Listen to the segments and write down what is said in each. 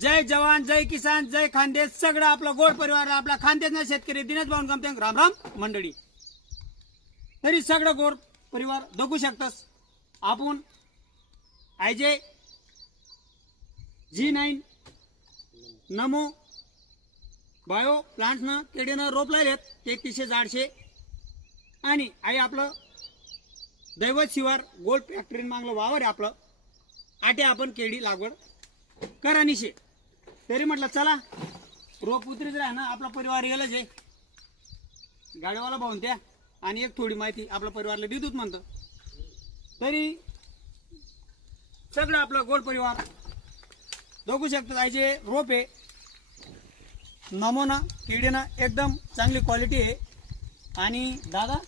जय जवान जय किसान जय खानदेश सगळं आपलं गोड परिवार आपला खानदेशना शेतकरी दिनेश भाऊ गमते राम राम मंडळी. तरी सगळं गोड परिवार बघू शकतस आपण आयजे G9 नमो बायो प्लांट्सनं केडीनं रोप लावलेत 3300 झाडशे आणि आई आपलं दैवत शिवार गोल्ड फॅक्टरी मागलं वावर आहे आपलं आटे आपण केडी लागवड करानिशे. तरी म्हटलं चला रोप उतरीच राहा ना आपला परिवार गेलाच आहे गाडीवाला भाऊन त्या आणि एक थोडी माहिती आपल्या परिवारला देतोच म्हणतं. तरी सगळं आपलं गोल्ड परिवार बघू शकतो आयचे रोप आहे नमोना केडीना एकदम चांगली क्वालिटी आहे. आणि दादा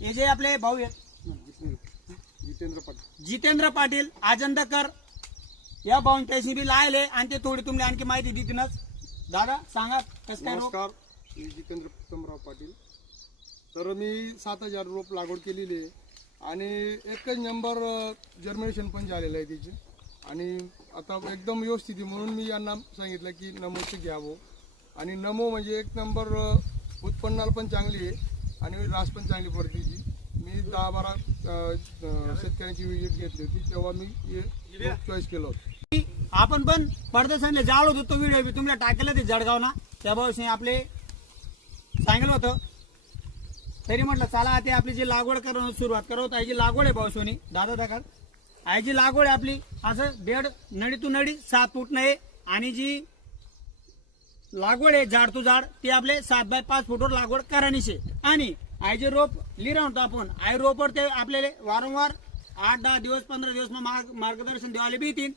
हे जे आपले भाऊ आहेत जितेंद्र पाटील आजंदकर या भाऊन त्याशी बी लायले आणि ते थोडी तुम्ही आणखी माहिती देतीनच. दादा सांगा कसं काय रोप. नमस्कार, मी जितेंद्र उत्तमराव पाटील. तर मी 7000 रोप लागवड केलेली आहे आणि एकच नंबर जर्मिनेशन पण झालेलं आहे तिचे आणि आता एकदम व्यवस्थित आहे. म्हणून मी यांना सांगितलं की नमोचं घ्यावं आणि नमो म्हणजे एक नंबर उत्पन्नाला पण चांगली आहे आणि रास पण चांगली पडते. जी मी 10-12 शेतकऱ्यांची विजिट घेतली होती तेव्हा मी हे चॉईस केलं होतं. आपण पण परदेशाने जाळ होतो तो व्हिडिओ बी तुम्हाला टाकला ते जळगाव ना त्या भाऊने आपले सांगितलं होतं. तरी म्हटलं चला ते आपली जी लागवड करून सुरुवात करत आहे जी लागवड आहे भाऊसोनी दादा दाखल आहे जी लागवड आहे आपली असं बेड नडी तू नडी 7 फूट नाही आणि जी लागवड आहे झाड तू झाड ती आपले 7 बाय 5 फूटवर लागवड करानीचे. आणि आय जे रोप लिहिलं होतं आपण आय रोपवर ते आपल्याला वारंवार 8-10 दिवस 15 दिवस मार्गदर्शन द्यायला बी येतील.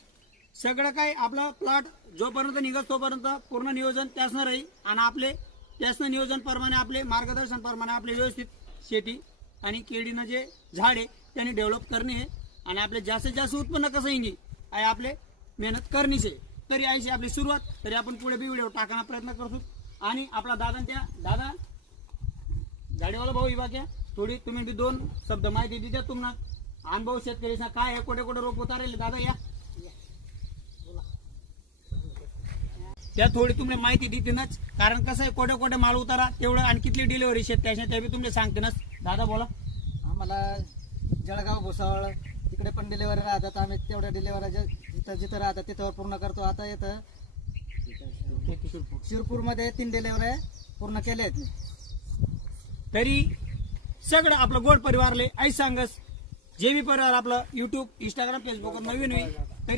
सगळं काय आपला प्लॉट जोपर्यंत निघत तोपर्यंत पूर्ण नियोजन त्यासनं राहील आणि आपले त्यासनं नियोजन प्रमाणे आपले मार्गदर्शन प्रमाणे आपले व्यवस्थित शेती आणि केळीनं जे झाड आहे त्यांनी डेव्हलप करणे आहे आणि आपले जास्तीत जास्त उत्पन्न कसं येईल आहे आपले मेहनत करणीच आहे. तरी आयची आपली सुरुवात तरी आपण पुढे बी व्हिडिओ टाकण्याचा प्रयत्न करतो. आणि आपला दादा त्या दादा गाडीवाला भाऊ इवाक्या थोडी तुम्ही 2 शब्द माहिती देत्या तुम्हाला अनुभव शेतकरीचा काय आहे कोठे कोठे रोप उतारेल दादा या त्या थोडी तुम्हाला माहिती देतीनच. कारण कसं आहे कोठे कोठे माल उतारा तेवढं आणि किती डिलिव्हरी शेतकऱ्याच्या त्या बी तुम्हाला सांगतेनच. दादा बोला. आम्हाला जळगाव भुसावळ तिकडे पण डिलिव्हरी राहतात. आम्ही तेवढ्या डिलिव्हरी जिथं जिथं राहतात तिथं पूर्ण करतो. आता येतं शिरपूरमध्ये 3 डिलिव्हरी पूर्ण केल्या आहेत मी. तरी सगळं आपलं गोड परिवारले आई सांगस जे बी परिवार आपलं YouTube Instagram Facebook वर नवीन होईल